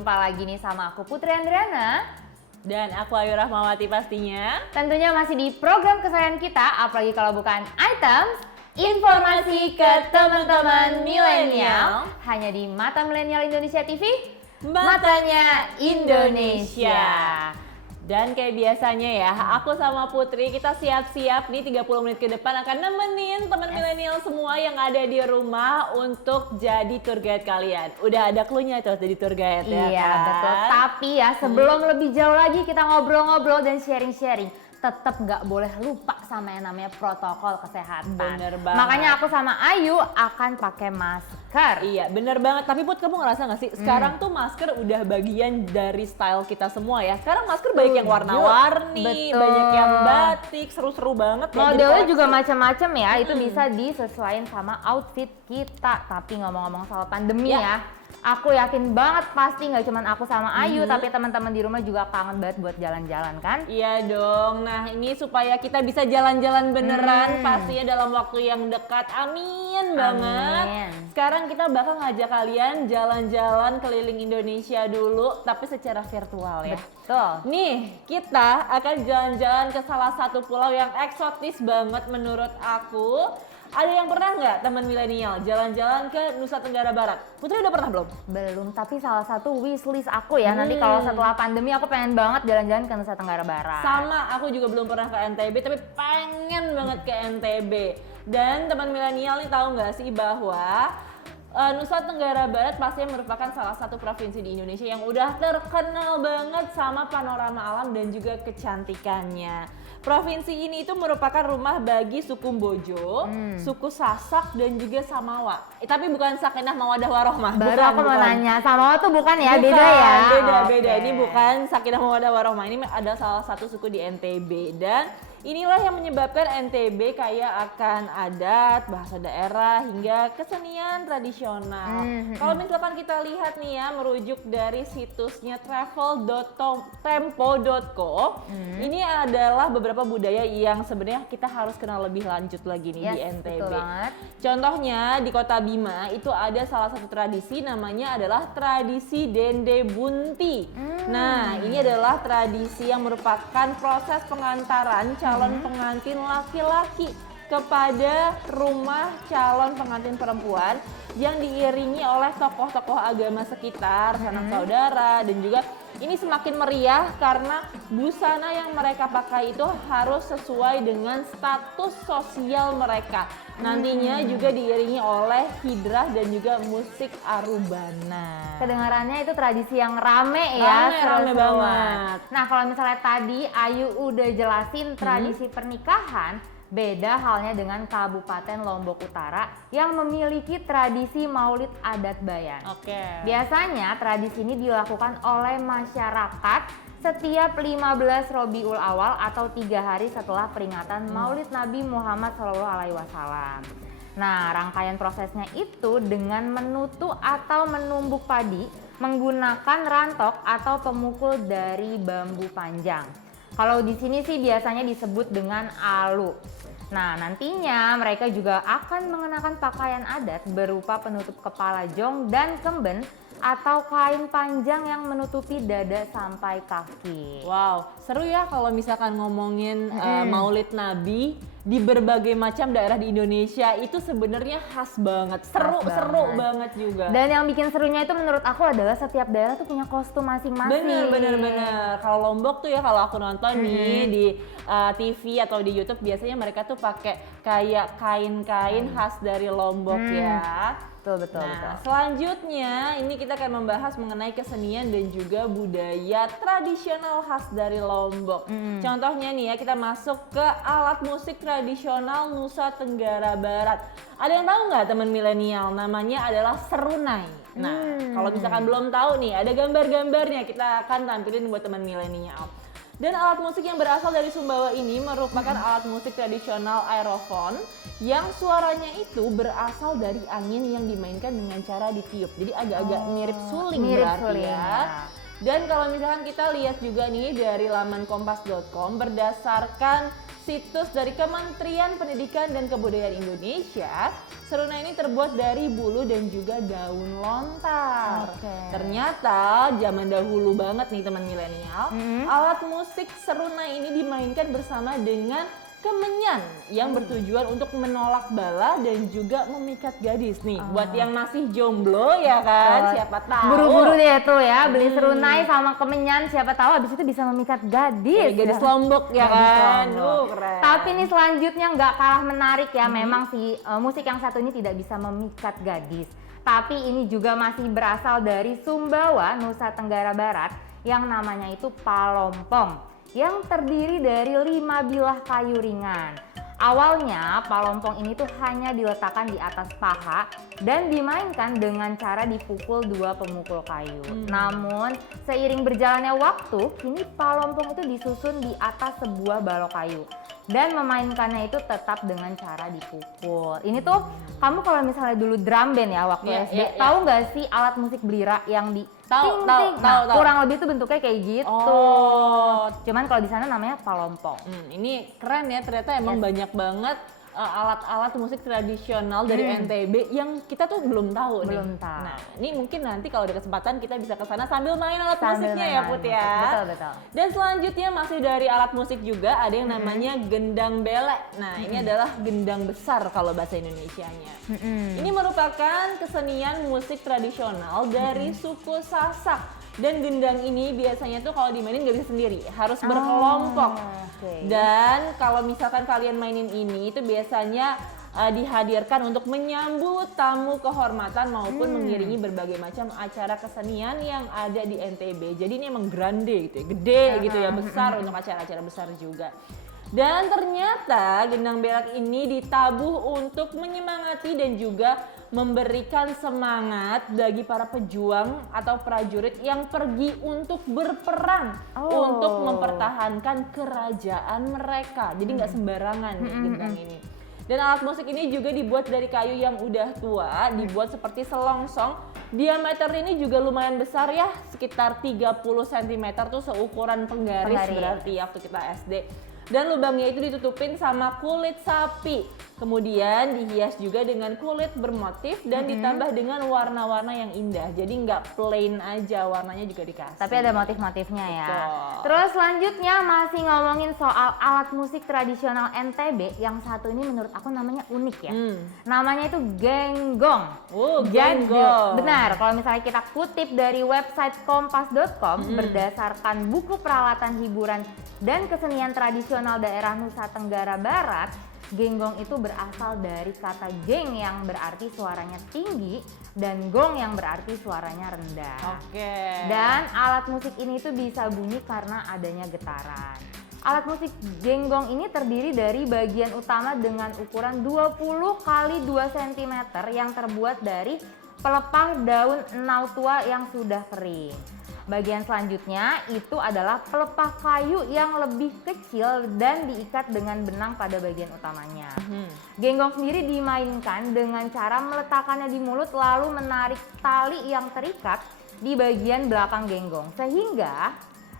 jumpa lagi nih sama aku Putri Andriana. Dan aku Ayu Rahmawati pastinya. Tentunya masih di program kesayangan kita, apalagi kalau bukan items informasi ke teman-teman milenial. Hanya di Mata Milenial Indonesia TV, matanya Indonesia. Dan kayak biasanya ya, aku sama Putri kita siap-siap nih 30 menit ke depan akan nemenin teman milenial semua yang ada di rumah untuk jadi tour guide kalian. Udah ada clue-nya tuh jadi tour guide ya Iya, kan? betul. Tapi ya sebelum lebih jauh lagi kita ngobrol-ngobrol dan sharing-sharing, tetap nggak boleh lupa sama yang namanya protokol kesehatan. Bener banget. Makanya aku sama Ayu akan pakai masker. Iya, bener banget. Tapi Put, kamu ngerasa gak sih? Sekarang tuh masker udah bagian dari style kita semua ya. Sekarang masker banyak yang warna-warni, Betul. banyak yang batik, seru-seru banget. Ya, Modelnya juga macam-macam ya, itu bisa disesuaikan sama outfit kita. Tapi ngomong-ngomong soal pandemi ya, aku yakin banget pasti nggak cuma aku sama Ayu, tapi teman-teman di rumah juga kangen banget buat jalan-jalan kan? Iya dong. Nah, ini supaya kita bisa jalan-jalan beneran pastinya dalam waktu yang dekat. Amin banget. Sekarang kita bakal ngajak kalian jalan-jalan keliling Indonesia dulu, tapi secara virtual ya. Betul. Nih, kita akan jalan-jalan ke salah satu pulau yang eksotis banget menurut aku. Ada yang pernah nggak teman milenial jalan-jalan ke Nusa Tenggara Barat? Putri udah pernah belum? Belum, tapi salah satu wishlist aku ya, nanti kalau setelah pandemi aku pengen banget jalan-jalan ke Nusa Tenggara Barat. Sama, aku juga belum pernah ke NTB, tapi pengen banget ke NTB. Dan teman milenial nih tahu nggak sih bahwa Nusa Tenggara Barat pastinya merupakan salah satu provinsi di Indonesia yang udah terkenal banget sama panorama alam dan juga kecantikannya. Provinsi ini itu merupakan rumah bagi suku Bojo, suku Sasak dan juga Samawa. Tapi bukan Sakinah Mawaddah Warohmah. Baru aku mau nanya, Samawa tuh bukan ya? Bukan, Beda ya? Beda. Oke. Ini bukan Sakinah Mawaddah Warohmah. Ini ada salah satu suku di NTB dan inilah yang menyebabkan NTB kaya akan adat, bahasa daerah, hingga kesenian tradisional. Kalau misalkan kita lihat nih ya, merujuk dari situsnya travel.tempo.co, ini adalah beberapa budaya yang sebenarnya kita harus kenal lebih lanjut lagi nih di NTB. Betul banget. Contohnya di Kota Bima itu ada salah satu tradisi namanya adalah tradisi Dende Bunti. Nah, ini adalah tradisi yang merupakan proses pengantaran calon pengantin laki-laki kepada rumah calon pengantin perempuan yang diiringi oleh tokoh-tokoh agama sekitar, sanak saudara, dan juga ini semakin meriah karena busana yang mereka pakai itu harus sesuai dengan status sosial mereka. Nantinya juga diiringi oleh hidrah dan juga musik arubana. Kedengarannya itu tradisi yang rame ya, Rame banget. Nah, kalau misalnya tadi Ayu udah jelasin tradisi pernikahan, beda halnya dengan Kabupaten Lombok Utara yang memiliki tradisi Maulid Adat Bayan. Oke. Biasanya tradisi ini dilakukan oleh masyarakat setiap 15 Robiul Awal atau 3 hari setelah peringatan Maulid Nabi Muhammad SAW. Nah, rangkaian prosesnya itu dengan menutu atau menumbuk padi menggunakan rantok atau pemukul dari bambu panjang. Kalau di sini sih biasanya disebut dengan alu. Nah, nantinya mereka juga akan mengenakan pakaian adat berupa penutup kepala jong dan kemben atau kain panjang yang menutupi dada sampai kaki. Wow, seru ya kalau misalkan ngomongin Maulid Nabi di berbagai macam daerah di Indonesia itu sebenarnya khas banget, seru banget juga. Dan yang bikin serunya itu menurut aku adalah setiap daerah tuh punya kostum masing-masing. Bener. Kalau Lombok tuh ya kalau aku nonton nih di TV atau di YouTube biasanya mereka tuh pakai kayak kain-kain khas dari Lombok ya. Betul. Selanjutnya ini kita akan membahas mengenai kesenian dan juga budaya tradisional khas dari Lombok. Contohnya nih ya, kita masuk ke alat musik tradisional Nusa Tenggara Barat. Ada yang tahu nggak teman milenial? Namanya adalah serunai. Nah, kalau misalkan belum tahu nih, ada gambar-gambarnya kita akan tampilin buat teman milenial. Dan alat musik yang berasal dari Sumbawa ini merupakan alat musik tradisional aerofon yang suaranya itu berasal dari angin yang dimainkan dengan cara ditiup. Jadi agak-agak mirip suling berarti ya. Dan kalau misalkan kita lihat juga nih dari laman kompas.com berdasarkan situs dari Kementerian Pendidikan dan Kebudayaan Indonesia, seruna ini terbuat dari bulu dan juga daun lontar. Ternyata zaman dahulu banget nih teman milenial, alat musik seruna ini dimainkan bersama dengan kemenyan yang bertujuan untuk menolak bala dan juga memikat gadis nih. Buat yang masih jomblo ya kan, siapa tahu. Buru-buru deh tuh ya, beli serunai sama kemenyan, siapa tahu habis itu bisa memikat gadis. Gadis Lombok ya kan. Keren. Tapi nih selanjutnya nggak kalah menarik ya, memang si musik yang satu ini tidak bisa memikat gadis. Tapi ini juga masih berasal dari Sumbawa, Nusa Tenggara Barat, yang namanya itu palompong, yang terdiri dari 5 bilah kayu ringan. Awalnya palompong ini tuh hanya diletakkan di atas paha dan dimainkan dengan cara dipukul 2 pemukul kayu. Namun seiring berjalannya waktu, kini palompong itu disusun di atas sebuah balok kayu dan memainkannya itu tetap dengan cara dipukul. Ini tuh kamu kalau misalnya dulu drum band ya waktu SD, tahu nggak sih alat musik belira yang di Tahu. kurang lebih itu bentuknya kayak gitu. Cuman kalau di sana namanya palompong. Ini keren ya, ternyata emang banyak banget alat-alat musik tradisional dari NTB yang kita tuh belum tahu nih. Tahu. Nah, ini mungkin nanti kalau ada kesempatan kita bisa ke sana sambil main alat musiknya ya, Put ya. Betul. Dan selanjutnya masih dari alat musik juga ada yang namanya gendang belek. Nah, ini adalah gendang besar kalau bahasa Indonesianya. Ini merupakan kesenian musik tradisional dari suku Sasak. Dan gendang ini biasanya tuh kalau dimainin gak bisa sendiri, harus berkelompok. Dan kalau misalkan kalian mainin ini itu biasanya dihadirkan untuk menyambut tamu kehormatan maupun mengiringi berbagai macam acara kesenian yang ada di NTB. Jadi ini emang grande gitu ya, gede gitu ya, besar untuk acara-acara besar juga. Dan ternyata gendang belek ini ditabuh untuk menyemangati dan juga memberikan semangat bagi para pejuang atau prajurit yang pergi untuk berperang untuk mempertahankan kerajaan mereka. Jadi nggak sembarangan gendang ini. Dan alat musik ini juga dibuat dari kayu yang udah tua, dibuat seperti selongsong. Diameter ini juga lumayan besar ya, sekitar 30 cm tuh seukuran penggaris berarti waktu kita SD. Dan lubangnya itu ditutupin sama kulit sapi. Kemudian dihias juga dengan kulit bermotif dan ditambah dengan warna-warna yang indah. Jadi nggak plain aja, warnanya juga dikasih. Tapi ada motif-motifnya ya. Terus selanjutnya masih ngomongin soal alat musik tradisional NTB. Yang satu ini menurut aku namanya unik ya. Namanya itu genggong. Genggong. Benar, kalau misalnya kita kutip dari website kompas.com berdasarkan buku peralatan hiburan dan kesenian tradisional daerah Nusa Tenggara Barat, genggong itu berasal dari kata geng yang berarti suaranya tinggi dan gong yang berarti suaranya rendah. Dan alat musik ini tuh bisa bunyi karena adanya getaran. Alat musik genggong ini terdiri dari bagian utama dengan ukuran 20 x 2 cm yang terbuat dari pelepah daun enau tua yang sudah kering. Bagian selanjutnya itu adalah pelepah kayu yang lebih kecil dan diikat dengan benang pada bagian utamanya. Genggong sendiri dimainkan dengan cara meletakkannya di mulut lalu menarik tali yang terikat di bagian belakang genggong sehingga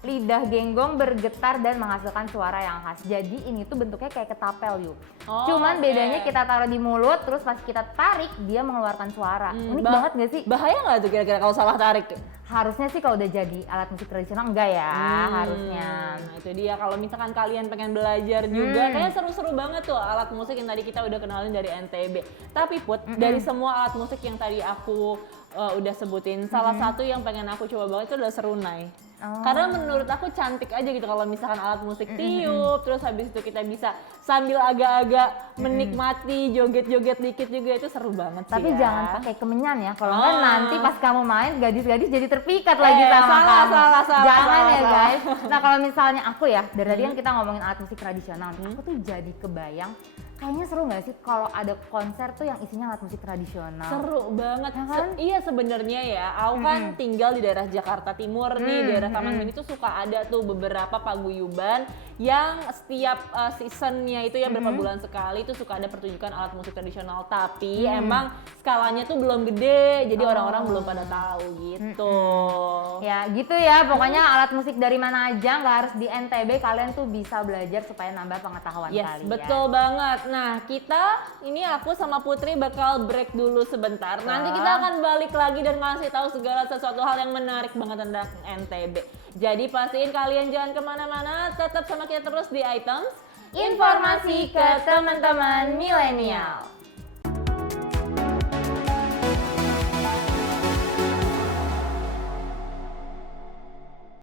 lidah genggong bergetar dan menghasilkan suara yang khas. Jadi ini tuh bentuknya kayak ketapel yuk. Cuman bedanya kita taruh di mulut terus pas kita tarik dia mengeluarkan suara. Unik banget gak sih? Bahaya nggak tuh kira-kira kalau salah tarik? Harusnya sih kalau udah jadi alat musik tradisional enggak ya, harusnya. Nah itu dia, kalau misalkan kalian pengen belajar juga, kayaknya seru-seru banget tuh alat musik yang tadi kita udah kenalin dari NTB. Tapi Put, dari semua alat musik yang tadi aku udah sebutin, salah satu yang pengen aku coba banget itu adalah serunai. Karena menurut aku cantik aja gitu kalau misalkan alat musik tiup, terus habis itu kita bisa sambil agak-agak menikmati joget-joget dikit juga, itu seru banget sih. Tapi ya. jangan pakai kemenyan ya, kalau kan nanti pas kamu main gadis-gadis jadi terpikat lagi sama kamu. Jangan ya guys. Nah kalau misalnya aku ya, dari tadi kan kita ngomongin alat musik tradisional, aku tuh jadi kebayang Kayaknya seru nggak sih kalau ada konser tuh yang isinya alat musik tradisional? Seru banget. Ya kan? Iya sebenarnya ya, aku kan tinggal di daerah Jakarta Timur nih, daerah Taman Mini tuh suka ada tuh beberapa paguyuban yang setiap seasonnya itu ya berapa bulan sekali itu suka ada pertunjukan alat musik tradisional. Tapi emang skalanya tuh belum gede, jadi orang-orang belum pada tahu gitu. Ya gitu ya, pokoknya alat musik dari mana aja, nggak harus di NTB, kalian tuh bisa belajar supaya nambah pengetahuan Yes, kalian. betul banget. Nah, ini aku sama Putri bakal break dulu sebentar. Nanti kita akan balik lagi dan ngasih tahu segala sesuatu hal yang menarik banget tentang NTB. Jadi pastiin kalian jangan kemana-mana, tetap sama kita terus di Items Informasi ke teman-teman milenial.